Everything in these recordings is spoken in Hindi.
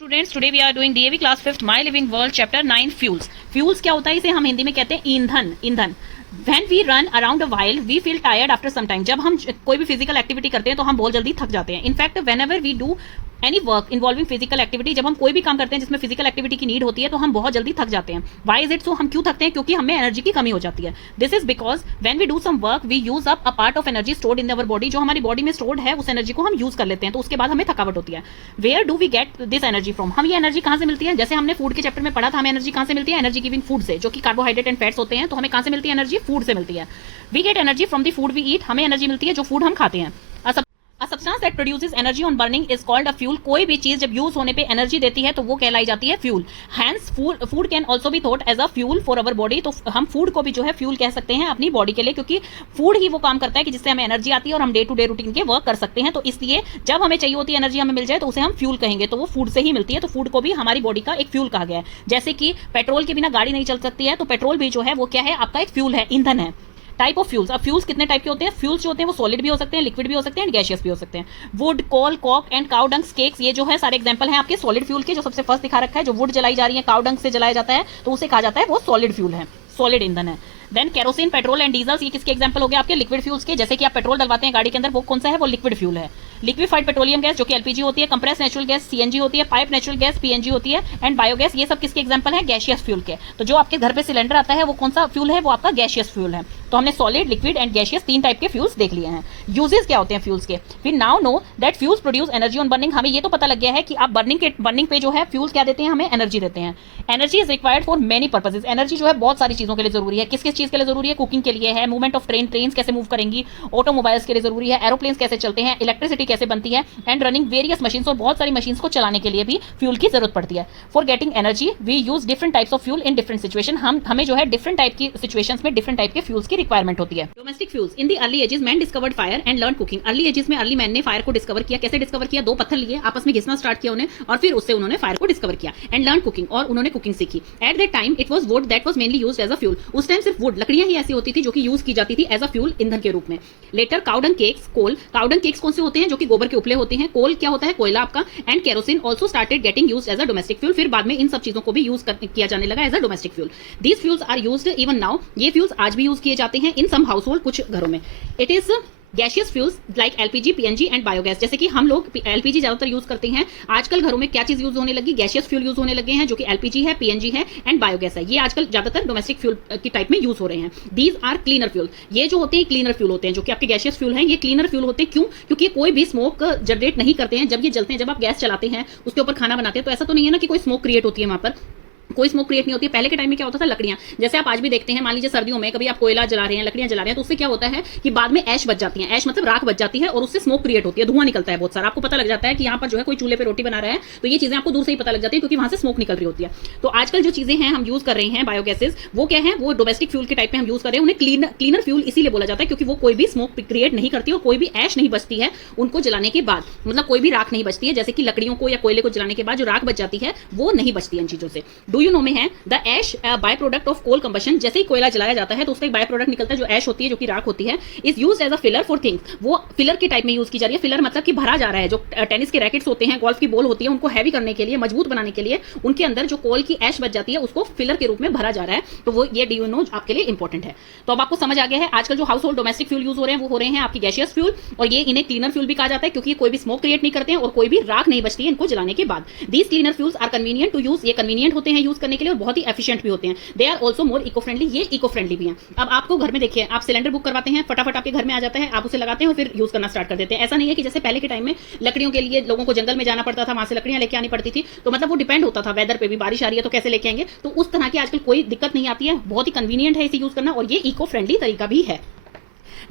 Students, today we are doing DAV class 5th my living world chapter 9 fuels. Fuels क्या होता है, इसे हम हिंदी में कहते हैं ईंधन। ईंधन when we run around a while we feel tired after some time. जब हम कोई भी फिजिकल एक्टिविटी करते हैं तो हम बहुत जल्दी थक जाते हैं। In fact whenever we do any work involving physical activity, जब हम कोई भी काम करते हैं जिसमें फिजिकल एक्टिविटी की नीड होती है तो हम बहुत जल्दी थक जाते हैं। Why is it so? हम क्यों थकते हैं? क्योंकि हमें एनर्जी की कमी हो जाती है। This is because when we do some work we use up a part of energy stored in our body. जो हमारी बॉडी में स्टोर्ड है उस एनर्जी को हम यूज कर लेते हैं, तो उसके बाद हमें थकावट होती है। Where do we get this energy from? हम ये एनर्जी कहां से मिलती है? जैसे हमने फूड के चैप्टर में पढ़ा था, हमें एनर्जी कहां से मिलती है? एनर्जी गिविंग फूड से, जो कि कार्बोहाइड्रेट एंड फैट्स होते हैं। तो हमें कहां से मिलती है एनर्जी? फूड से मिलती है। We get energy from the food we eat. हमें एनर्जी मिलती है जो फूड हम खाते हैं। A substance that produces energy on burning is called a fuel। कोई भी चीज जब यूज होने पे एनर्जी देती है तो वो कहलाई जाती है fuel. Hence food can also be thought as a fuel for our body। तो हम फूड को भी जो है फ्यूल कह सकते हैं अपनी बॉडी के लिए, क्योंकि फूड ही वो काम करता है कि जिससे हमें एनर्जी आती है और हम डे टू डे रूटीन के वर्क कर सकते हैं। तो इसलिए जब हमें चाहिए होती है एनर्जी हमें मिल जाए तो उसे हम फ्यूल कहेंगे, तो वो फूड से ही मिलती है। तो फूड को भी हमारी बॉडी का एक फ्यूल कहा गया है। जैसे कि पेट्रोल के बिना गाड़ी नहीं चल सकती है, तो पेट्रोल भी जो है वो क्या है? आपका एक फ्यूल है, ईंधन है। Type of fuels. अब फ्यूल्स कितने टाइप के होते हैं? फ्यूल्स जो होते हैं वो सॉलिड भी हो सकते हैं, लिक्विड भी हो सकते हैं, गैशियस भी हो सकते हैं। Wood, coal, coke and cow dung, cakes, ये जो है सारे एग्जांपल हैं आपके सॉलिड फ्यूल के। जो सबसे फर्स्ट दिखा रखा है, जो वुड जलाई जा रही है, काउ डंग से जलाया जाता है, तो उसे कहा जाता है वो सॉलिड फ्यूल है, सॉलिड ईंधन है। Then kerosene, petrol and diesel, ये किसके एग्जांपल हो गए आपके? लिक्विड फ्यूल्स के। जैसे कि आप पेट्रोल डलवाते हैं गाड़ी के अंदर, वो कौन सा है? वो लिक्विड फ्यूल है। लिक्विफाइड पेट्रोलियम गैस जो कि एलपीजी होती है, कंप्रेस नेचुरल गैस सीएनजी होती है, पाइप नेचुरल गैस पीएनजी होती है, एंड बायोगैस, ये सब किसके एग्जांपल है? गैशियस फ्यूल के। तो जो आपके घर पे सिलेंडर आता है वो कौन सा फ्यूल है? वो आपका गैशियस फ्यूल है। तो हमने सॉलिड, लिक्विड एंड गैशियस तीन टाइप के फ्यूल्स देख लिए हैं। यूजेस क्या होते हैं फ्यूल्स के? We now know that fuels produce energy on burning. हमें ये तो पता लग गया है कि आप बर्निंग पे जो है फ्यूल्स क्या देते हैं? हमें एनर्जी देते हैं। Energy is required for many purposes. Energy जो है बहुत सारी चीजों के लिए जरूरी है। किस किस चीज के लिए जरूरी है? कुकिंग के लिए है, मूवमेंट ऑफ ट्रेन कैसे मूव करेंगी, ऑटोमोबाइल्स के लिए जरूरी है, एरोप्लेन्स कैसे चलते हैं, इलेक्ट्रिसिटी कैसे बनती है, एंड रनिंग वेरियस मशीन्स, और बहुत सारी मशीन्स को चलाने के लिए भी फ्यूल की जरूरत पड़ती है। For getting energy we use different types of fuel in different situation. हमें जो है डिफरेंट टाइप की सिचुएशंस में डिफरेंट टाइप के फ्यूल्स की रिक्वायरमेंट होती है। Domestic fuels. In the early ages man discovered fire and learn cooking. Early ages में अर्ली मैन ने फायर को डिस्कवर किया। कैसे डिस्कवर किया? दो पत्थर लिए, आपस में घिसना स्टार्ट किया उन्हें, और फिर उससे उन्होंने फायर को डिस्कवर किया। एंड लर्न कुकिंग, और उन्होंने कुकिंग सीखी। At that time it was wood that was mainly used as a fuel. उस टाइम सिर्फ वुड, लकड़ियां ही ऐसी होती थी जो कि यूज की जाती थी एज अ फ्यूल, ईंधन के रूप में। लेटर काउडंग केक्स, कोल। काउडंग केक्स कौन से होते हैं? जो कि गोबर के उपले होते हैं। कोल क्या होता है? कोयला आपका। And kerosene also started getting used as a domestic fuel. फिर बाद में इन सब चीजों को भी यूज किया जाने लगा as a domestic fuel. These fuels are used even now. ये फ्यूल्स आज भी यूज किए जाते हैं इन सम हाउस होल्ड, कुछ घरों में। It is gaseous fuels like LPG, PNG and biogas. जैसे कि हम लोग एलपीजी ज्यादातर यूज करते हैं। आजकल घरों में क्या चीज यूज होने लगी? गैशियस फ्यूल यूज होने लगे हैं, जो कि एलपीजी है, पीएनजी है एंड बायोगैस है। ये आजकल ज्यादातर डोमेस्टिक फ्यूल की टाइप में यूज हो रहे हैं। These are cleaner fuel. ये जो होते हैं क्लीनर फ्यूल होते हैं, जो कि आपके गैशियस फ्यूल हैं, ये क्लीनर फ्यूल होते हैं। क्यों? क्योंकि कोई भी स्मोक जनरेट नहीं करते हैं जब ये जलते हैं। जब आप गैस चलाते हैं, उसके ऊपर खाना बनाते हैं, तो ऐसा तो नहीं है ना कि कोई स्मोक क्रिएट होती है वहां पर, कोई स्मोक क्रिएट नहीं होती है। पहले के टाइम में क्या होता था? लकड़ियां, जैसे आप आज भी देखते हैं, मान लीजिए सर्दियों में कभी आप कोयला जला रहे हैं, लकड़ियां जला रहे हैं, तो उससे क्या होता है कि बाद में ऐश बच जाती है। ऐश मतलब राख बच जाती है, और उससे स्मोक क्रिएट होती है, धुआं निकलता है बहुत सारा। आपको पता लग जाता है कि यहाँ पर जो है कोई चूल्हे पे रोटी बना रहा है, तो ये चीजें आपको दूर से ही पता लग जाती है, क्योंकि वहां से स्मोक निकल रही होती है। तो आजकल जो चीजें हैं हम यूज कर रहे हैं बायोगैसेज, वो क्या है? वो डोमेस्टिक फ्यूल के टाइप में हम यूज कर रहे हैं। उन्हें क्लीनर फ्यूल इसीलिए बोला जाता है क्योंकि वो कोई भी स्मोक क्रिएट नहीं करती और कोई भी ऐश नहीं बचती है उनको जलाने के बाद। मतलब कोई भी राख नहीं बचती है, जैसे कि लकड़ियों को या कोयले को जलाने के बाद जो राख बच जाती है वो नहीं बचती है इन चीजों से। डू यू नो में है the ash by product of coal combustion. जैसे ही कोयला जलाया जाता है तो उसका एक बाय प्रोडक्ट निकलता है जो ऐश होती है, जो कि राख होती है। Is used as a filler for things. वो फिलर के टाइप में यूज की जा रही है। फिलर मतलब कि भरा जा रहा है। जो टेनिस के रैकेट्स होते हैं, गोल्फ की बॉल होती है, उनको हैवी करने के लिए, मजबूत बनाने के लिए, उनके अंदर जो कोल की ऐश बच जाती है उसको फिलर के रूप में भरा जा रहा है। तो वो ये डू यू नो आपके लिए इंपॉर्टेंट है। तो अब आपको समझ आ गया है आजकल जो house hold domestic fuel use हो रहे हैं वो हो रहे हैं आपकी गैशियस फ्यूल, और ये इन्हें क्लीनर फ्यूल भी कहा जाता है क्योंकि कोई भी स्मोक क्रिएट नहीं करते हैं और कोई भी राख नहीं बचती है इनको जलाने के बाद। These cleaner fuels are convenient to use. ये कन्वीनियंट होते हैं यूज करने के लिए और बहुत ही एफिशिएंट भी होते हैं। They are also more eco friendly. ये इको फ्रेंडली भी हैं। अब आपको घर में देखिए, आप सिलेंडर बुक करवाते हैं, फटाफट आपके घर में आ जाता है, आप उसे लगाते हैं और फिर यूज करना स्टार्ट कर देते हैं। ऐसा नहीं है कि जैसे पहले के टाइम में लकड़ियों के लिए लोगों को जंगल में जाना पड़ता था, वहां से लकड़ियां लेके आनी पड़ती थी, तो मतलब वो डिपेंड होता था वेदर पे भी, बारिश आ रही है तो कैसे लेके आएंगे। तो उस तरह की आजकल कोई दिक्कत नहीं आती है, बहुत ही कन्वीनियंट है इसे यूज करना, और ये इको फ्रेंडली तरीका भी है।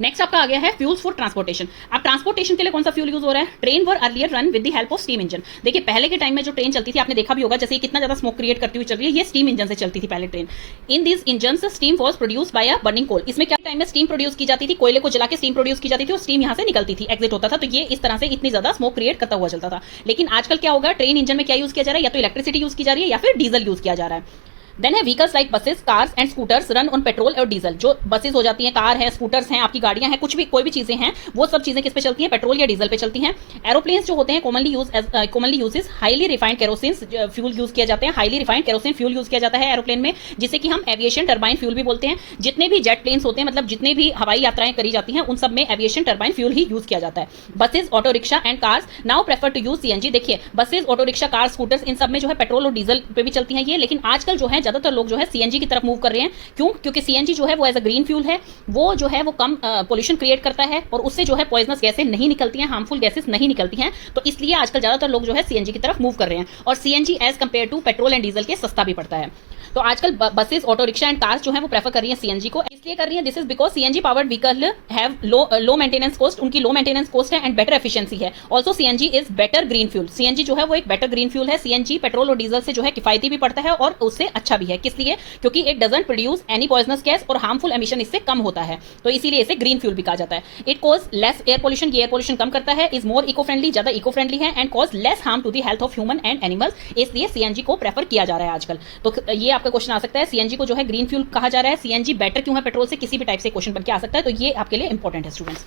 नेक्स्ट आपका आ गया है फ्यूल्स फॉर ट्रांसपोर्टेशन। अब ट्रांसपोर्टेशन के लिए कौन सा फ्यूल यूज हो रहा है? Train were earlier run with the help of steam engine. देखिए पहले के टाइम में जो ट्रेन चलती थी आपने देखा भी होगा, जैसे कितना ज्यादा स्मोक क्रिएट करती हुई चल रही है, ये स्टीम इंजन से चलती थी पहले train. In this engine steam was produce by a burning coal. इसमें क्या टाइम में स्टीम प्रोड्यूस की जाती थी, कोयले को जला के स्टीम प्रोड्यूस की जाती थी और स्टीम यहाँ से निकलती थी, एग्जिट होता था। तो ये इस तरह से इतनी ज्यादा स्मोक क्रिएट करता हुआ चलता था। लेकिन आजकल क्या होगा? ट्रेन इंजन में क्या यूज किया जा रहा है? या तो इलेक्ट्रिसिटी यूज की जा रही है या फिर डीजल यूज किया जा रहा है। देन है vehicles like buses, cars and scooters run on petrol और डीजल। जो बसेस हो जाती हैं, कार है, स्कूटर्स हैं, आपकी गाड़ियां हैं, कुछ भी कोई भी चीजें हैं, वो सब चीजें किस पे चलती हैं? पेट्रोल या डीजल पे चलती हैं। एरोप्लेन्स जो होते हैं commonly use highly refined kerosene fuel use किया जाते हैं। Highly refined kerosene fuel use किया जाता है एरोप्लेन में, जिसे कि हम एविएशन टर्बाइन फ्यूल भी बोलते हैं। जितने भी जेट प्लेन्स होते हैं, मतलब जितने भी हवाई यात्राएं करी जाती हैं, उन सब में एविएशन टर्बाइन फ्यूल ही यूज किया जाता है। Buses, auto rickshaw and cars now prefer to use CNG. देखिए buses, auto rickshaw, car, scooters, इन सब में जो है पेट्रोल और डीजल पे भी चलती हैं ये, लेकिन आजकल जो है ज्यादातर लोग जो है सीएनजी की तरफ मूव कर रहे हैं। क्यों? क्योंकि सीएनजी जो है वो एज अ ग्रीन फ्यूल है, वो जो है वो कम पोल्यूशन क्रिएट करता है और उससे जो है पॉइजनस गैसें नहीं निकलती हैं, हार्मफुल गैसेस नहीं निकलती हैं। तो इसलिए आजकल ज्यादातर लोग जो है सीएनजी की तरफ मूव कर रहे हैं, और CNG as compare to petrol and diesel के सस्ता भी पड़ता है। तो आजकल buses, auto rickshaw and cars जो है वो प्रेफर कर रही है सीएनजी को। इसलिए कर रही है, this is because CNG powered vehicle have low maintenance cost, उनकी लो मेंटेनेंस कॉस्ट है एंड बेटर एफिशिएंसी है। Also CNG is better green fuel. CNG जो है वो एक बेटर ग्रीन फ्यूल है। सीएनजी पेट्रोल और डीजल से जो है किफायती भी पड़ता है और उससे अच्छा भी है। किस लिए? क्योंकि it doesn't produce any poisonous gas और हार्मफुल एमिशन इससे कम होता है, तो इसीलिए इसे ग्रीन फ्यूल भी कहा जाता है। It cause less air pollution, ये एयर पोल्यूशन कम करता है। इज मोर इको फ्रेंडली, ज्यादा इको फ्रेंडली है, and cause less harm to the health of human and animals. इसलिए सीएनजी को प्रेफर किया जा रहा है आजकल। तो ये आपका क्वेश्चन आ सकता है, सीएनजी को जो है ग्रीन फ्यूल कहा जा रहा है, सीएनजी बेटर क्यों है पेट्रोल से? किसी भी टाइप से क्वेश्चन बन के आ सकता है, तो ये आपके लिए इंपॉर्टेंट है स्टूडेंट्स।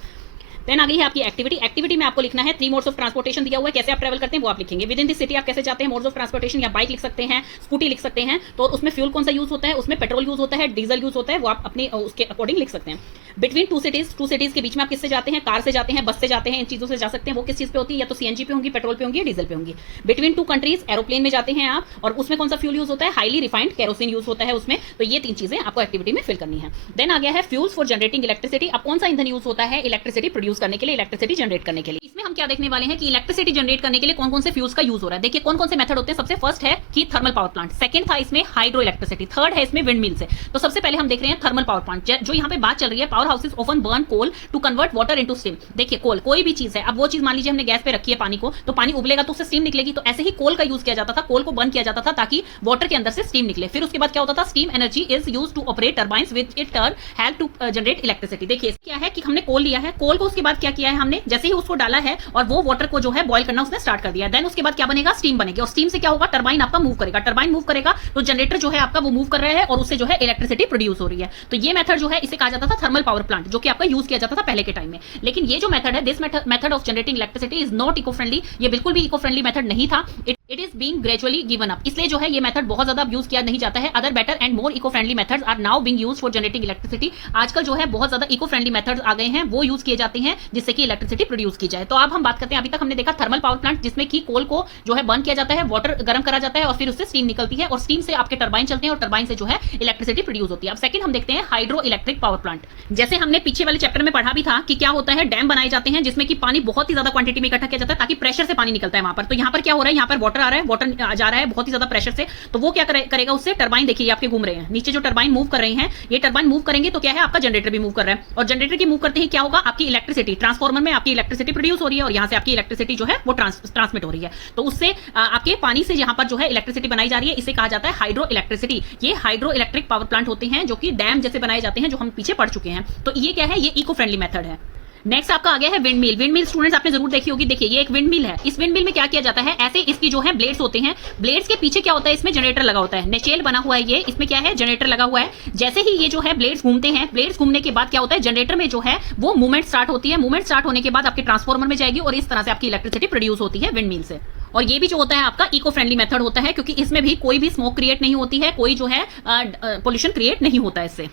देन आ गई है आपकी एक्टिविटी। एक्टिविटी में आपको लिखना है 3 मोड्स ऑफ ट्रांसपोर्टेशन दिया हुआ है, कैसे आप ट्रैवल करते हैं वो आप लिखेंगे। विद इन द सिटी आप कैसे जाते हैं, मोड्स ऑफ ट्रांसपोर्टेशन, या बाइक लिख सकते हैं, स्कूटी लिख सकते हैं। तो उसमें फ्यूल कौन सा यूज होता है? उसमें पेट्रोल यूज होता है, डीजल यूज होता है, वो आप अपने उसके अकॉर्डिंग लिख सकते हैं। बिटवीन टू सिटीज के बीच में आप किससे जाते हैं? कार से जाते हैं, बस से जाते हैं, इन चीजों से जा सकते हैं। वो किस चीज पे होती है? या तो सीएनजी पे होंगी, पेट्रोल पे होंगी, डीजल पे होंगी। बिटवीन टू कंट्रीज एरोप्लेन में जाते हैं आप, और उसमें कौन सा फ्यूल यूज होता है? हाईली रिफाइंड केरोसिन यूज होता है उसमें। तो ये 3 चीजें आपको एक्टिविटी में फिल करनी है। देन आ गया है फ्यूल्स फॉर जनरेटिंग इलेक्ट्रिसिटी। अब कौन सा ईंधन यूज होता है इलेक्ट्रिसिटी प्रोड्यूस करने के लिए, इलेक्ट्रिसिटी जनरेट करने के लिए? इसमें हम क्या देखने वाले हैं कि इलेक्ट्रिसिटी जनरेट करने के लिए कौन कौन से फ्यूल्स का यूज हो रहा है। देखिए कौन कौन से मेथड होते हैं। सबसे फर्स्ट है कि थर्मल पावर प्लांट, सेकंड था इसमें हाइड्रो इलेक्ट्रिसिटी, थर्ड है इसमें विंड मिल से। तो सबसे पहले हम देख रहे हैं थर्मल पावर प्लांट। जो यहाँ पे बात चल रही है, power houses often burn coal to convert water into steam. देखिए कोल कोई भी चीज है, अब वो चीज मान लीजिए हमने गैस पे रखी है पानी को, तो पानी उबलेगा तो उससे स्टीम निकलेगी। तो ऐसे ही कोल का यूज किया जाता था, कोल को बर्न किया जाता था ताकि वाटर के अंदर से स्टीम निकले। फिर उसके बाद क्या होता था? Steam energy is use to operate turbines which it turn help to generate electricity. देखिए क्या है कि हमने कोल लिया है, कोल को उसके बाद क्या किया है हमने, जैसे ही उसको डाला है और वो वाटर को जो है बॉयल करना उसने स्टार्ट कर दिया। देन उसके बाद क्या बनेगा? स्टीम बनेगी, और स्टीम से क्या होगा? टरबाइन आपका मूव करेगा। टरबाइन मूव करेगा तो जनरेटर जो है आपका वो मूव कर रहा है और उससे जो है इलेक्ट्रिसिटी प्रोड्यूस हो रही है। तो ये मेथड जो है इसे कहा जाता था थर्मल पावर प्लांट, जो कि आपका यूज किया जाता था पहले के टाइम में। लेकिन ये जो मेथड है, this method of generating electricity is not eco friendly. ये बिल्कुल भी इको फ्रेंडली मेथड नहीं था। It is being gradually given up. इसलिए जो है ये मेथड बहुत ज्यादा यूज किया नहीं जाता है। Other better and more eco friendly methods are now being used for generating electricity. आजकल जो है बहुत ज्यादा इको फ्रेंडली मेथड्स आ गए हैं, वो यूज किए जाते हैं जिससे कि इलेक्ट्रिसिटी प्रोड्यूस की जाए। तो अब हम बात करते हैं, अभी तक हमने देखा थर्मल पावर प्लांट, जिसमें कि कोल को जो है बर्न किया जाता है, वाटर गर्म करा जाता है और फिर उससे स्टीम निकलती है, और स्टीम से आपके टरबाइन चलते हैं और टरबाइन से जो है इलेक्ट्रिसिटी प्रोड्यूस होती है। अब सेकंड हम देखते हैं हाइड्रो इलेक्ट्रिक पावर प्लांट। जैसे हमने पीछे वाले चैप्टर में पढ़ा भी था कि क्या होता है, डैम बनाए जाते हैं जिसमें कि पानी बहुत ही ज्यादा क्वांटिटी में इकट्ठा किया जाता है ताकि प्रेशर से पानी निकलता है वहां पर। तो यहाँ पर क्या हो रहा है, यहाँ पर वाटर आ रहा है, वाटर जा रहा है बहुत ही ज्यादा प्रेशर से, तो वो क्या करेगा उससे? टरबाइन देखिए आपके घूम रहे हैं नीचे, जो टरबाइन मूव कर रहे हैं, ये टरबाइन मूव करेंगे तो क्या है, आपका जनरेटर भी मूव कर रहा है, और जनरेटर की मूव करते ही क्या होगा, आपकी इलेक्ट्रिसिटी ट्रांसफार्मर में आपकी इलेक्ट्रिसिटी प्रोड्यूस हो रही है, और यहाँ से आपकी इलेक्ट्रिसिटी जो है वो ट्रांसमिट हो रही है। तो उससे आपके पानी से यहाँ पर जो है इलेक्ट्रिसिटी बनाई जा रही है, इसे कहा जाता है हाइड्रो इलेक्ट्रिसिटी। ये हाइड्रो इलेक्ट्रिक पावर प्लांट होते हैं जो कि डैम जैसे बनाए जाते हैं, जो हम पीछे पढ़ चुके हैं। तो ये क्या है, ये इको फ्रेंडली मेथड है। नेक्स्ट आपका आ गया है wind mill. Wind mill students आपने जरूर देखी होगी। देखिए ये एक विंड मिल है। इस विंड मिल में क्या किया जाता है, ऐसे इसकी जो है ब्लेड्स होते हैं, ब्लेड्स के पीछे क्या होता है, इसमें जनरेटर लगा होता है, नेचेल बना हुआ है ये, इसमें क्या है, जनरेटर लगा हुआ है। जैसे ही ये जो है ब्लेड्स घूमते हैं, ब्लेड्स घूमने के बाद क्या होता है, जनरेटर में जो है वो मूवमेंट स्टार्ट होती है। मूवमेंट स्टार्ट होने के बाद आपके ट्रांसफार्मर में जाएगी और इस तरह से आपकी इलेक्ट्रिसिटी प्रोड्यूस होती है विंड मिल से। और ये भी जो होता है आपका इको फ्रेंडली मेथड होता है, क्योंकि इसमें भी कोई भी स्मोक क्रिएट नहीं होती है, कोई जो है पोल्यूशन क्रिएट नहीं होता है इससे।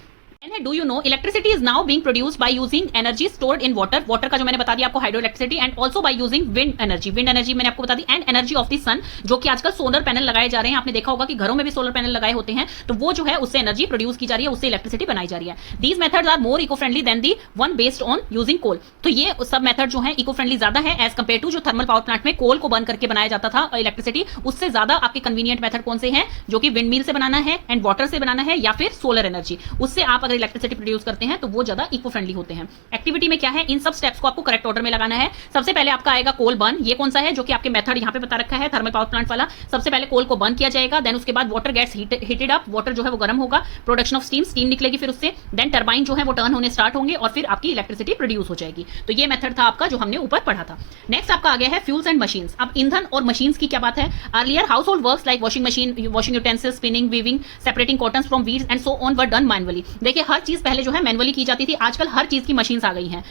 Do you know electricity is now being produced by using energy stored in water. Water का जो मैंने बता दिया आपको hydro electricity, and also by using wind energy. Wind energy मैंने आपको बता दी, एंड एनर्जी ऑफ द सन, जो कि आजकल सोलर पैनल लगाए जा रहे हैं। आपने देखा होगा कि घरों में भी सोलर पैनल लगाए होते हैं, तो वो जो है उससे एनर्जी प्रोड्यूस की जा रही है, उससे इलेक्ट्रिसिटी बनाई जा रही है। These methods are more eco friendly than the one based on using coal. तो ये सब मेथड जो है इको फ्रेंडली ज्यादा है एज कंपेयर टू जो थर्मल पावर प्लांट में कोल को बर्न करके बनाया जाता था इलेक्ट्रिसिटी, उससे ज्यादा आपके कन्वीनियंट मेथड कौन से हैं, जो कि विंड मिल से बनाना है एंड वाटर से बनाना है, या फिर सोलर एनर्जी। उससे आप अगर इलेक्ट्रिसिटी प्रोड्यूस करते हैं तो वो ज्यादा इको फ्रेंडली होते हैं। एक्टिविटी में क्या है, इन सब स्टेप्स को आपको करेक्ट ऑर्डर में लगाना है। सबसे पहले आपका आएगा कोल बर्न, ये कौन सा है जो कि आपके मेथड यहाँ पे बता रखा है थर्मल पावर प्लांट वाला। सबसे पहले कोल को बर्न किया जाएगा, देन उसके बाद water gets heated up, water जो है वो गर्म होगा, प्रोडक्शन ऑफ स्टीम, स्टीम निकलेगी फिर उससे, देन टरबाइन जो है वो टर्न होने स्टार्ट होंगे और फिर आपकी इलेक्ट्रिसिटी प्रोड्यूस हो जाएगी। तो ये मेथड था आपका जो हमने ऊपर पढ़ा था। नेक्स्ट आपका आ गया है फ्यूल्स एंड मशीन्स। अब ईंधन और मशीन्स की क्या बात है, earlier house hold works like washing machine, washing utensils, spinning, weaving, separating cottons from weeds and so on were done manually. देखिए हर चीज पहले जो है मैनुअली की जाती थी, आजकल हर चीज की मशीन्स आ गई हैं।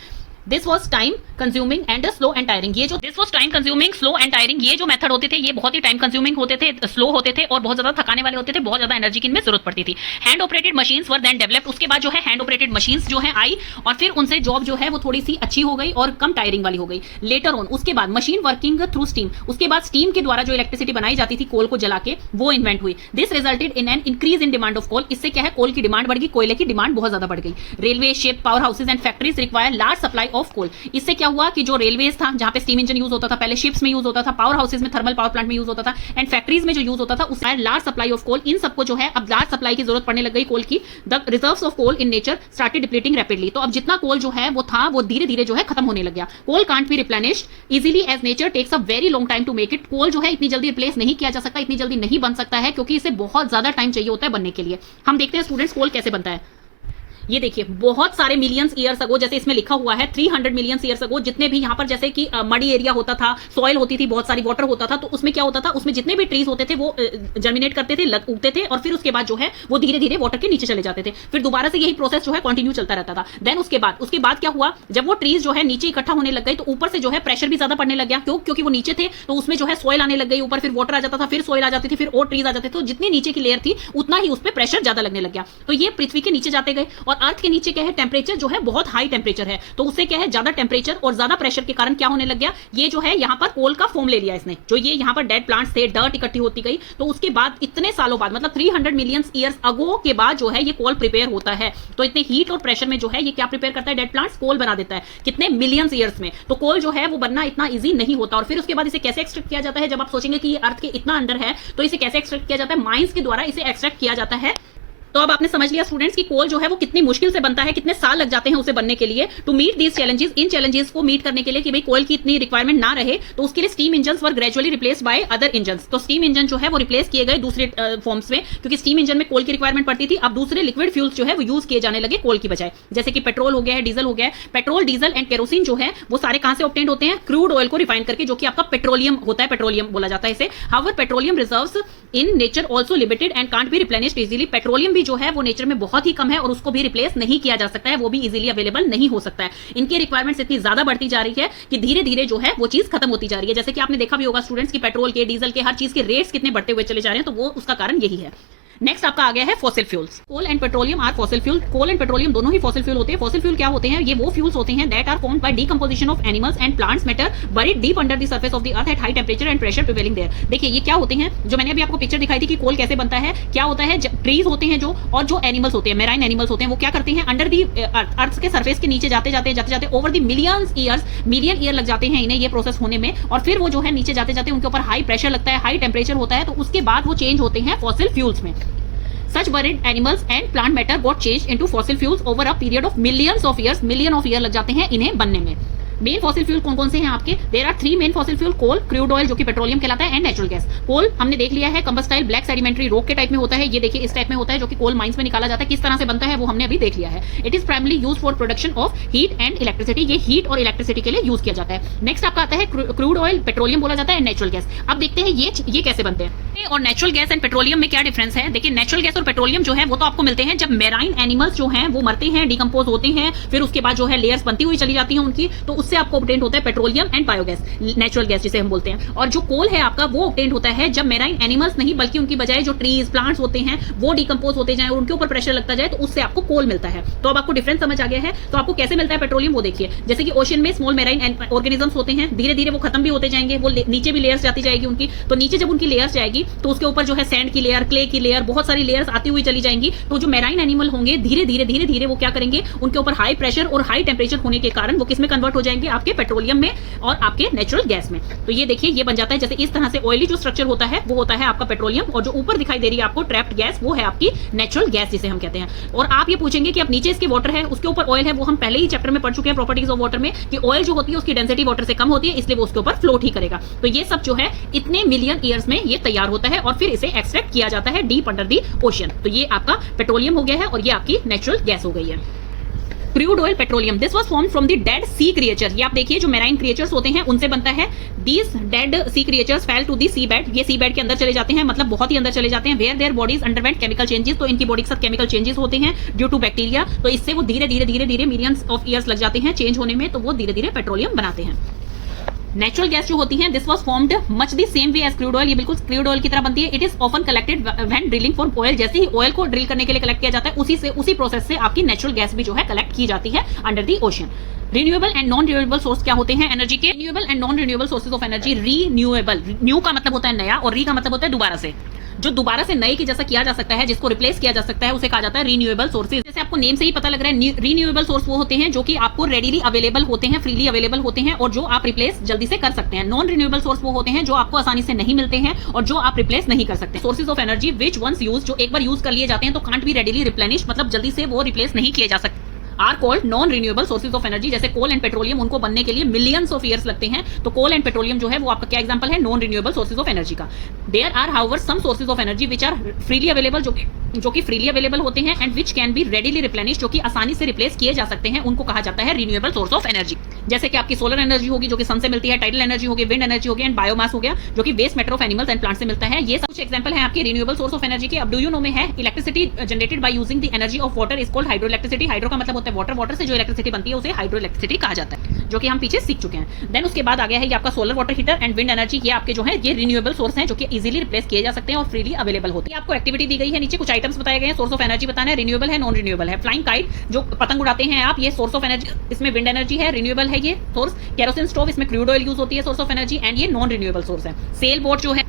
This was time consuming and slow and tiring. ये जो this was time consuming, slow and tiring, ये जो मेथड होते थे ये बहुत ही टाइम कंज्यूमिंग होते थे, स्लो होते थे और बहुत ज्यादा थकाने वाले होते थे, बहुत ज्यादा एनर्जी की इनमें जरूरत पड़ती थी। Hand operated machines were then developed. उसके बाद जो है हैंड ऑपरेटेड मशीन्स जो है आई और फिर उनसे जॉब जो है वो थोड़ी सी अच्छी हो गई और कम टायरिंग वाली हो गई। लेटर ऑन उसके बाद मशीन वर्किंग थ्रू स्टीम, उसके बाद स्टीम के द्वारा जो इलेक्ट्रिसिटी बनाई जाती थी कोल को जला के, वो इन्वेंट हुई। This resulted in an increase in demand of coal. इससे क्या है, कोल की डिमांड बढ़ गई, कोयले की डिमांड बहुत ज्यादा बढ़ गई। Railway, ship, power houses and factories require large supply of coal. इससे क्या हुआ कि जो रेलवेज था जहां पे स्टीम इंजन यूज होता था, पहले शिप्स में यूज होता था, पावर हाउसेज में, थर्मल पावर प्लांट में यूज होता था एंड फैक्ट्रीज में जो यूज होता था, उससे लार्ज सप्लाई ऑफ कोल। इन सबको जो है अब लार्ज सप्लाई की जरूरत पड़ने लग गई कोल की। The reserves of coal in nature started depleting rapidly. तो अब जितना कोल जो है वो था वो धीरे धीरे जो है खत्म होने लग गया। Coal can't be replenished easily as nature takes a very long time to make it. Coal जो है इतनी जल्दी रिप्लेस नहीं किया जा सकता, इतनी जल्दी नहीं बन सकता है क्योंकि इसे बहुत ज्यादा टाइम चाहिए होता है बनने के लिए। हम देखते हैं स्टूडेंट्स कोल कैसे बनता है। ये देखिए बहुत सारे मिलियंस ईयर्स अगो, जैसे इसमें लिखा हुआ है 300 मिलियंस ईयर्स अगो, जितने भी यहाँ पर जैसे कि मडी एरिया होता था, सॉइल होती थी, बहुत सारी वाटर होता था, तो उसमें क्या होता था, उसमें जितने भी ट्रीज होते थे वो जर्मिनेट करते थे, उगते थे और फिर उसके बाद जो है वो धीरे धीरे वाटर के नीचे चले जाते थे। फिर दोबारा से यही प्रोसेस जो है कंटिन्यू चलता रहता था। देन उसके बाद क्या हुआ, जब वो ट्रीज जो है नीचे इकट्ठा होने लग गए तो ऊपर से जो है प्रेशर भी ज्यादा पड़ने लग गया। क्यों? क्योंकि वो नीचे थे तो उसमें जो है सॉइल आने लग गई ऊपर, फिर वाटर आ जाता था, फिर सॉइल आ जाती थी, फिर और ट्रीज आ जाते थे। तो जितनी नीचे की लेयर थी उतना ही उस पर प्रेशर ज्यादा लगने लग गया। तो ये पृथ्वी के नीचे जाते गए और अर्थ के नीचे क्या है, टेम्परेचर जो है बहुत हाई टेम्परेचर है, तो उससे क्या है ज्यादा टेम्परेचर और ज्यादा प्रेशर के कारण क्या होने लग गया, ये जो है यहाँ पर कोल का फॉर्म ले लिया इसने। जो ये यहाँ पर डेड प्लांट्स थे, डर्ट इकट्ठी होती गई, तो उसके बाद इतने सालों बाद मतलब 300 मिलियन ईयर्स अगो के बाद जो है ये कोल प्रिपेयर होता है। तो इतने हीट और प्रेशर में जो है ये क्या प्रिपेयर करता है, डेड प्लांट्स कोल बना देता है। कितने मिलियंस ईयर्स में। तो कोल जो है वो बनना इतना ईजी नहीं होता। और फिर उसके बाद इसे कैसे एक्सट्रैक्ट किया जाता है, जब आप सोचेंगे कि ये अर्थ के इतना अंडर है तो इसे कैसे एक्सट्रैक्ट किया जाता है, माइंस के द्वारा इसे एक्सट्रैक्ट किया जाता है। तो अब आपने समझ लिया स्टूडेंट्स कि कोल जो है वो कितनी मुश्किल से बनता है, कितने साल लग जाते हैं उसे बनने के लिए। टू मीट दीज चैलेंजेस, इन चैलेंजेस को मीट करने के लिए कि भाई कोल की इतनी रिक्वायरमेंट ना रहे, तो उसके लिए steam engine were gradually replace by other engine. तो स्टीम इंजन जो है वो रिप्लेस किए गए दूसरे फॉर्म्स में, क्योंकि स्टीम इंजन में कोल की रिक्वायरमेंट पड़ती थी। अब दूसरे लिक्विड फ्यूल्स जो है वो यूज किए जाने लगे कोल की बजाय, जैसे कि पेट्रोल हो गया है, डीजल हो गया है। पेट्रोल, डीजल एंड केरोसिन जो है वो सारे कहां से ऑब्टेन्ड होते हैं, क्रूड ऑयल को रिफाइन करके, जो कि आपका पेट्रोलियम होता है, पेट्रोलियम बोला जाता है इसे। However petroleum reserves in nature also limited and can't be replenished easily. Petroleum भी जो है वो नेचर में बहुत ही कम है और उसको भी रिप्लेस नहीं किया जा सकता है, वो भी इजीली अवेलेबल नहीं हो सकता है। इनकी रिक्वायरमेंट्स इतनी ज्यादा बढ़ती जा रही है कि धीरे धीरे जो है वो चीज खत्म होती जा रही है। जैसे कि आपने देखा भी होगा स्टूडेंट्स की पेट्रोल के, डीजल के, हर चीज के रेट्स कितने बढ़ते हुए चले जा रहे हैं, तो वो उसका कारण यही है। नेक्स्ट आपका आ गया है fossil fuels. Coal and petroleum are fossil fuel. Coal and petroleum दोनों ही फॉसिल फ्यूल होते हैं। फॉसिल फ्यूल क्या होते हैं, ये वो फ्यूल्स होते हैं that are formed by decomposition of animals and plants matter buried deep under the surface of the earth at high temperature and pressure prevailing there. देखिए ये क्या होते हैं, जो मैंने अभी आपको पिक्चर दिखाई थी कि कोल कैसे बनता है। क्या होता है, ट्रीज होते हैं जो, और जो एनिमल्स होते हैं, मेराइन एनिमल्स होते हैं, वो क्या करते हैं, अंडर दी अर्थ के सरफेस के नीचे जाते जाते ओवर द मिलियन ईयर लग जाते हैं इन्हें ये प्रोसेस होने में। और फिर वो जो है नीचे जाते जाते उनके ऊपर हाई प्रेशर लगता है, हाई टेंपरेचर होता है, तो उसके बाद वो चेंज होते हैं फॉसिल फ्यूल्स में। Such buried animals and plant matter got changed into fossil fuels over a period of millions of years. Million of year लग जाते हैं इन्हें बनने में। मेन फॉसिल फ्यूल कौन कौन से हैं आपके, there are 3 main fossil fuel, coal, crude oil जो कि पेट्रोलियम कहलाता है, एंड नेचुरल गैस। कोल हमने देख लिया है, कंबस्टाइल ब्लैक सेडिमेंट्री रॉक के टाइप में होता है। ये देखिए इस टाइप में होता है, जो कि कोल माइंस में निकाला जाता है। किस तरह से बनता है वो हमने अभी देख लिया है। It is primarily used for production of heat and electricity. ये हीट और इलेक्ट्रिसिटी के लिए यूज किया जाता है। नेक्स्ट आपका आता है क्रूड ऑयल, पेट्रोलियम बोला जाता है, एंड नेचुरल गैस। अब देखते हैं ये कैसे बनते हैं और नेचुरल गैस एंड पेट्रोलियम में क्या डिफरेंस है। देखिए नेचुरल गैस और पेट्रोलियम जो है वो तो आपको मिलते हैं जब मेराइन एनिमल्स जो हैं वो मरते हैं, डिकम्पोज होते हैं, फिर उसके बाद जो है लेयर्स बनती हुई चली जाती हैं उनकी, तो उससे आपको ऑब्टेन्ड होता है petroleum and biogas, natural gas जिसे हम बोलते हैं। और जो कोल है आपका वो ऑब्टेन्ड होता है जब मेराइन एनिमल्स नहीं बल्कि उनकी बजाय जो ट्रीज, प्लांट्स होते हैं वो डिकम्पोज होते जाए और उनके ऊपर प्रेशर लगता जाए, तो उससे आपको कोल मिलता है। तो अब आपको डिफरेंस समझ आ गया है। तो आपको कैसे मिलता है पेट्रोलियम वो देखिए, जैसे कि ओशन में स्मॉल मेराइन ऑर्गेनिजम्स होते हैं, धीरे धीरे वो खत्म भी होते जाएंगे, वो नीचे भी लेयर्स जाती जाएगी उनकी। तो नीचे जब उनकी लेयर्स जाएगी तो उसके ऊपर जो है सैंड की लेयर, क्ले की लेयर, बहुत सारी लेयर्स आती हुई चली जाएंगी। तो जो मेराइन एनिमल होंगे धीरे धीरे वो क्या करेंगे, उनके ऊपर हाई प्रेशर और हाई टेंपरेचर होने के कारण वो किस में कन्वर्ट हो जाएंगे, जाएंगे आपके पेट्रोलियम में और आपके नेचुरल गैस में। तो ये देखिए ये बन जाता है जैसे इस तरह से ऑयली जो स्ट्रक्चर होता है वो होता है आपका पेट्रोलियम, और जो ऊपर दिखाई दे रही है आपको ट्रैप्ड गैस वो है आपकी नेचुरल गैस जिसे हम कहते हैं। और आप ये पूछेंगे कि अब नीचे इसके वाटर है उसके ऊपर ऑयल है, वो हम पहले ही चैप्टर में पढ़ चुके हैं प्रॉपर्टीज ऑफ वाटर में कि ऑयल जो होती है उसकी डेंसिटी वाटर से कम होती है, इसलिए वो उसके ऊपर फ्लोट ही करेगा। तो ये सब जो है इतने मिलियन ईयर्स में ये तैयार होता है और फिर इसे एक्सट्रैक्ट किया जाता है डीप अंडर दी ओशन। तो ये आपका पेट्रोलियम हो गया है और ये आपकी नेचुरल गैस हो गई है। Crude oil petroleum this was formed from the dead sea creature. ये आप देखिए जो मैराइन क्रिएचर्स होते हैं उनसे बनता है। These dead sea creatures fell to the sea bed, ये सी बेड के अंदर चले जाते हैं, मतलब बहुत ही अंदर चले जाते हैं। Where their bodies underwent chemical changes, तो इनकी बॉडी के साथ केमिकल चेंजेस होते हैं ड्यू टू बैक्टीरिया, तो इससे वो धीरे धीरे मिलियंस ऑफ ईयर्स लग जाते हैं चेंज होने में, तो वो धीरे धीरे पेट्रोलियम बनाते हैं। नेचुरल गैस जो होती है this was formed much the same way as crude oil, ये बिल्कुल क्रूड ऑयल की तरह बनती है। It is often collected when drilling for oil, जैसे ही ऑयल को ड्रिल करने के लिए कलेक्ट किया जाता है उसी प्रोसेस से आपकी नेचुरल गैस भी जो है कलेक्ट की जाती है under the ocean. Renewable and non renewable source क्या होते हैं एनर्जी के? Renewable and non renewable sources of energy. Renewable, new का मतलब होता है नया और री का मतलब होता है दोबारा से, जो दोबारा से नए की जैसा किया जा सकता है, जिसको रिप्लेस किया जा सकता है, उसे कहा जाता है रिन्यूएबल सोर्सेज। जैसे आपको नेम से ही पता लग रहा है रिन्यूएबल सोर्स वो होते हैं जो कि आपको रेडीली अवेलेबल होते हैं, फ्रीली अवेलेबल होते हैं और जो आप रिप्लेस जल्दी से कर सकते हैं। नॉन रिन्यूएबल सोर्स वो होते हैं जो आपको आसानी से नहीं मिलते हैं और जो आप रिप्लेस नहीं कर सकते। Sources of energy which once use, जो एक बार यूज कर लिए जाते हैं तो कांट बी रेडीली रिप्लेनिश, मतलब जल्दी से वो रिप्लेस नहीं किए जा सकते, are called non renewable sources of energy. जैसे कोल एंड पेट्रोलियम, उनको बनने के लिए मिलियंस ऑफ ईयर्स लगते हैं, तो कोल एंड पेट्रोलियम जो है वो आपका क्या एग्जांपल है non renewable sources of energy का। There are however some sources of energy which are freely available, जो कि फ्रीली अवेलेबल होते हैं, and which can be readily replenish, जो कि आसानी से रिप्लेस किए जा सकते हैं, उनको कहा जाता है रिन्यूएबल सोर्स ऑफ एनर्जी। जैसे कि आपकी सोलर एनर्जी होगी जो कि सन से मिलती है, टाइडल एनर्जी होगी, विंड एनर्जी होगी, एंड बायोमास हो गया जो कि waste matter of animals and plant से मिलता है। ये सब कुछ एग्जांपल है आपके रिन्यूएबल सोर्स ऑफ एनर्जी के। अब डू यू नो में है electricity generated by using the energy of water is called hydro electricity. Hydro का मतलब होता है वाटर, वाटर से जो इलेक्ट्रिसिटी बनती है उसे हाइड्रो इलेक्ट्रिसिटी कहा जाता है, जो कि हम पीछे सीख चुके हैं। देन उसके बाद आ गया है ये आपका solar water heater and wind energy. ये आपके जो है ये रिन्यूएबल सोर्स हैं जो कि इजीली रिप्लेस किए जा सकते हैं और फ्रीली अवेलेबल होते हैं। आपको एक्टिविटी दी गई है, नीचे कुछ आइटम्स बताए गए हैं, सोर्स ऑफ एनर्जी बताना है, रिन्यूएबल है, नॉन रिन्यूएबल है। फ्लाइंग काइट जो पतंग उड़ाते हैं आप, ये सोर्स ऑफ एनर्जी, इसमें विंड एनर्जी है, रिन्यूएबल है ये सोर्स। केरोसिन स्टोव, इसमें क्रूड ऑयल यूज होती है, सोर्स ऑफ एनर्जी, एंड ये नॉन रिन्यूएबल सोर्स है। सेल बोट जो है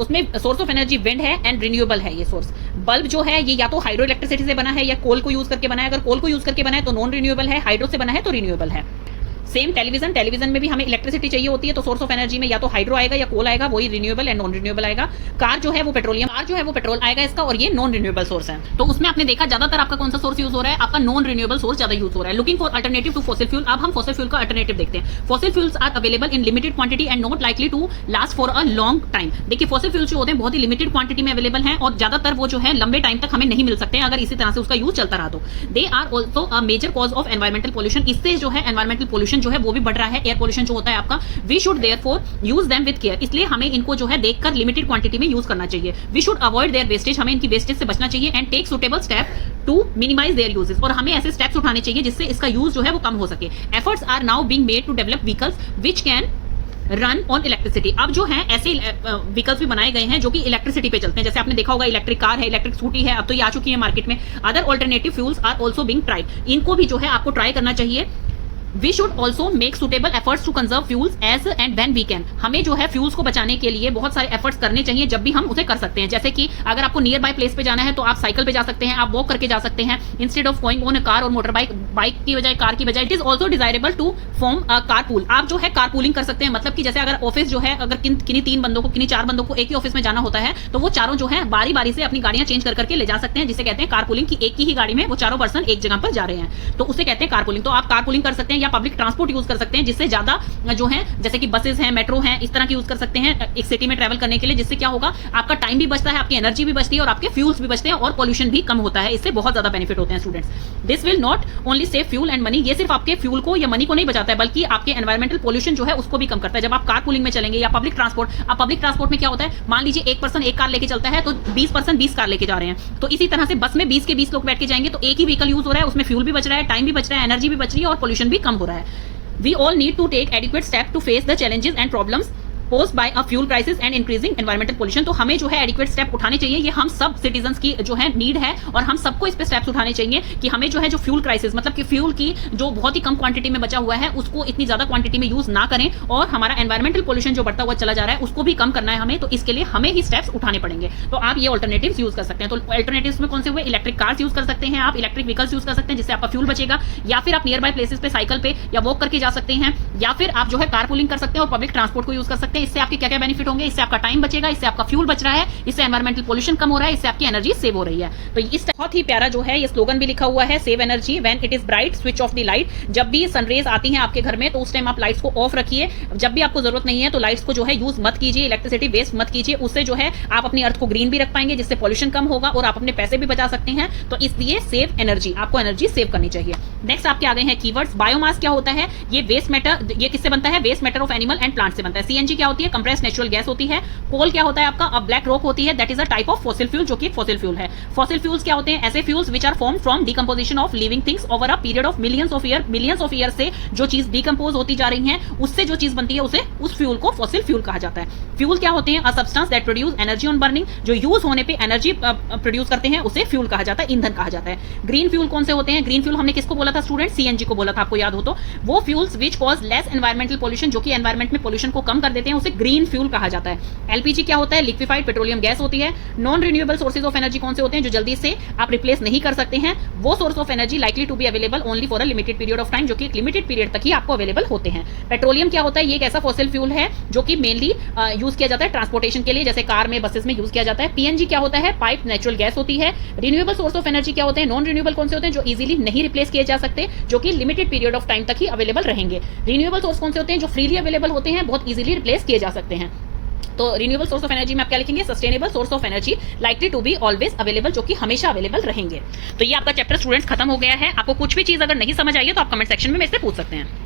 उसमें सोर्स ऑफ एनर्जी विंड है एंड रिन्यूएबल है ये सोर्स। बल्ब जो है ये या तो हाइड्रो इलेक्ट्रिसिटी से बना है या कोल को यूज करके बना है। अगर कोल को यूज करके बना है तो नॉन रिन्यूएबल है, हाइड्रो से बना है तो रिन्यूएबल है। सेम टेलीविजन, टेलीविजन में भी हमें इलेक्ट्रिसिटी चाहिए होती है, तो सोर्स ऑफ एनर्जी में या तो हाइड्रो आएगा या कोल आएगा, वही रिन्यूएबल एंड नॉन रिन्यूएबल आएगा। कार जो है वो पेट्रोलियम, कार जो है वो पेट्रोल आएगा इसका, और ये नॉन रिन्यूएबल सोर्स है। तो उसमें आपने देखा ज्यादातर आपका कौन सा सोर्स यूज हो रहा है, आपका नॉन रिन्यूएबल सोर्स ज्यादा यूज हो रहा है। Looking for alternative to fossil fuel, अब हम फॉसिल फ्यूल का अल्टरनेटिव देखते हैं। Fossil fuels are available in limited quantity and not likely to last for a long time. देखिए फॉसिल फ्यूल्स जो होते हैं बहुत ही लिमिटेड क्वांटिटी में अवेलेबल हैं और ज्यादातर वो जो है लंबे टाइम तक हमें नहीं मिल सकते हैं अगर इसी तरह से उसका यूज चलता रहा तो। They are also a major cause of environmental pollution, इससे जो है एनवायरमेंटल पोल्यूशन जो है वो भी बढ़ रहा है, एयर पोल्यूशन जो होता है आपका। We should therefore use them with care, इसलिए हमें इनको जो है देखकर लिमिटेड क्वांटिटी में यूज करना चाहिए। We should avoid their wastage, हमें इनकी वेस्टेज से बचना चाहिए, and take suitable step to minimize their uses, और हमें ऐसे स्टेप्स उठाने चाहिए जिससे इसका यूज जो है वो कम हो सके। Efforts are now being made to develop vehicles which can run on electricity. अब जो है ऐसे व्हीकल्स भी बनाए गए हैं जो कि इलेक्ट्रिसिटी पे चलते हैं, जैसे आपने देखा होगा इलेक्ट्रिक कार है, इलेक्ट्रिक स्कूटी है, अब तो ये आ चुकी है मार्केट में। Other alternative fuels are also being tried, इनको भी जो है आपको ट्राई करना चाहिए। We should also make suitable efforts to conserve fuels as and when we can, हमें जो है फ्यूल्स को बचाने के लिए बहुत सारे एफर्ट्स करने चाहिए जब भी हम उसे कर सकते हैं। जैसे कि अगर आपको नियर बाय प्लेस पे जाना है तो आप साइकिल पे जा सकते हैं, आप वॉक करके जा सकते हैं instead of going on a car और मोटर बाइक, बाइक की बजाय कार की बजाय। It is also desirable to form a car pool, आप जो है कार पूलिंग कर सकते हैं। मतलब कि जैसे अगर ऑफिस जो है अगर किन्हीं 3 बंदों को, किन्हीं 4 बंदों को एक ही ऑफिस में जाना होता है तो वो चारों जो है बारी बारी से अपनी गाड़ियां चेंज कर करके ले जा सकते हैं, जिसे कहते हैं कार पूलिंग, की एक ही गाड़ी में वो चारों पर्सन एक जगह पर जा रहे हैं, तो उसे कहते हैं कार पूलिंग। तो आप कार पूलिंग कर सकते हैं या पब्लिक ट्रांसपोर्ट कर सकते हैं, जिससे ज्यादा जो है जैसे कि बसेस हैं, मेट्रो हैं, इस तरह की यूज कर सकते हैं एक सिटी में ट्रैवल करने के लिए, जिससे क्या होगा आपका टाइम भी बचता है, आपकी एनर्जी भी बचती है और आपके फ्यूल्स भी बचते हैं और पॉल्यूशन भी कम होता है। इससे बहुत ज्यादा बेनिफिट होते हैं students. This will not only save fuel and money, ये सिर्फ आपके फ्यूल को या मनी को नहीं बचाता है बल्कि आपके एनवायरमेंटल पॉल्यूशन जो है उसको भी कम करता है। जब आप कार पूलिंग में चलेंगे या पब्लिक ट्रांसपोर्ट, अब पब्लिक ट्रांसपोर्ट में क्या होता है, मान लीजिए एक पर्सन एक कार लेके चलता है तो 20 पर्सन 20 कार लेके जा रहे हैं, तो इसी तरह से बस में 20 के 20 लोग बैठ के जाएंगे तो एक ही व्हीकल यूज हो रहा है, उसमें फ्यूल भी बच रहा है, टाइम भी बच रहा है, एनर्जी भी बच रही है और पॉल्यूशन भी कम हो रहा है। We all need to take adequate steps to face the challenges and problems posed by a fuel crisis and increasing environmental pollution. तो हमें जो है एडिक्वेट स्टेप उठाने चाहिए, ये हम सब सिटीजन की जो है नीड है और हम सबको इस पे स्टेप्स उठाने चाहिए कि हमें जो है जो फ्यूल क्राइसिस मतलब कि फ्यूल की जो बहुत ही कम क्वांटिटी में बचा हुआ है उसको इतनी ज्यादा क्वांटिटी में यूज ना करें और हमारा एनवायरमेंटल पोल्यूशन जो बढ़ता हुआ चला जा रहा है उसको भी कम करना है हमें, तो इसके लिए हमें ही स्टेप्स उठाने पड़ेंगे। तो आप ये ऑल्टरनेटिव्स यूज कर सकते हैं। तो अल्टरनेटिव्स में कौन से हुए? इलेक्ट्रिक कार्स यूज कर सकते हैं, आप इलेक्ट्रिक व्हीकल्स यूज कर सकते हैं जिससे आपका फ्यूल बचेगा, या फिर आप नियर बाय प्लेसेस पे साइकिल पे या वॉक करके जा सकते हैं, या फिर आप जो है कारपूलिंग कर सकते हैं और पब्लिक ट्रांसपोर्ट को यूज कर सकते हैं। इससे आपके क्या क्या बेनिफिट होंगे? इससे आपका टाइम बचेगा, इससे आपका फ्यूल बच रहा है, इससे एनवायरमेंटल पोल्यूशन कम हो रहा है, इससे आपकी एनर्जी सेव हो रही है। तो इस बहुत ही प्यारा जो है ये स्लोगन भी लिखा हुआ है, save energy when it is bright, switch off the light. जब भी सनरेज आती हैं आपके घर में तो उस टाइम आप लाइट्स को ऑफ रखिए, जब भी आपको जरूरत नहीं है तो लाइट्स को जो है यूज मत कीजिए, इलेक्ट्रिसिटी वेस्ट मत कीजिए। उससे जो है आप अपनी अर्थ को ग्रीन भी रख पाएंगे जिससे पोल्यूशन कम होगा और आप अपने पैसे भी बचा सकते हैं। तो इसलिए सेव एनर्जी, आपको एनर्जी सेव करनी चाहिए। नेक्स्ट आपके आ गए हैं कीवर्ड्स। बायोमास क्या होता है? ये वेस्ट मैटर, ये किससे बनता है? Waste matter of animal and plant से बनता है। सीएनजी क्या होती है? कंप्रेस्ड नेचुरल गैस होती है। कोल क्या होता है आपका? अब ब्लैक रॉक होती है, that is a type of fossil fuel, जो कि फॉसिल फ्यूल है। फॉसिल फ्यूल्स क्या होते हैं? ऐसे fuels which are form from decomposition of living things over a period of millions of year से जो चीज डिकम्पोज होती जा रही है उससे जो चीज बनती है उसे उस फ्यूल को फॉसिल फ्यूल कहा जाता है। फ्यूल क्या होते हैं? A substance that produce energy on burning, जो यूज होने पे एनर्जी प्रोड्यूस करते हैं उसे फ्यूल कहा जाता है, ईंधन कहा जाता है। ग्रीन फ्यूल कौन से होते हैं? ग्रीन फ्यूल हमने किसको बोला था स्टूडेंट? सीएनजी को बोला था, आपको याद हो तो। वो fuels which cause less environmental pollution, जो कि एनवायरमेंट में पोल्यूशन को कम कर देते हैं, उसे ग्रीन फ्यूल कहा जाता है। एलपीजी क्या होता है? लिक्विफाइड पेट्रोलियम गैस होती है। Non renewable sources of energy कौन से होते हैं? जो जल्दी से आप रिप्लेस नहीं कर सकते हैं, वो source of energy likely to be available only for a limited period of time, जो कि एक लिमिटेड पीरियड तक ही आपको अवेलेबल होते हैं। पेट्रोलियम क्या होता है? ये एक ऐसा फॉसिल फ्यूल है जो कि मेनली यूज किया जाता है ट्रांसपोर्टेशन के लिए, जैसे कार में, बसेस में यूज किया जाता है। पीएनजी क्या होता है? पाइप नेचुरल गैस होती है। रिन्यूएबल सोर्स ऑफ एनर्जी क्या होते हैं? नॉन रिन्यूएबल कौन से होते हैं? जो इजीली नहीं रिप्लेस किए जा सकते, जो कि लिमिटेड पीरियड ऑफ टाइम तक ही अवेलेबल रहेंगे। रिन्यूएबल सोर्स कौन से होते हैं? जो फ्रीली अवेलेबल होते हैं, बहुत इजीली रिप्लेस किए जा सकते हैं। तो रिन्यूएबल सोर्स ऑफ एनर्जी में आप क्या लिखेंगे? Sustainable source of energy likely to be always available, जो कि हमेशा अवेलेबल रहेंगे। तो ये आपका चैप्टर स्टूडेंट्स खत्म हो गया है। आपको कुछ भी चीज अगर नहीं समझ आई है तो आप कमेंट सेक्शन में मेरे से पूछ सकते हैं।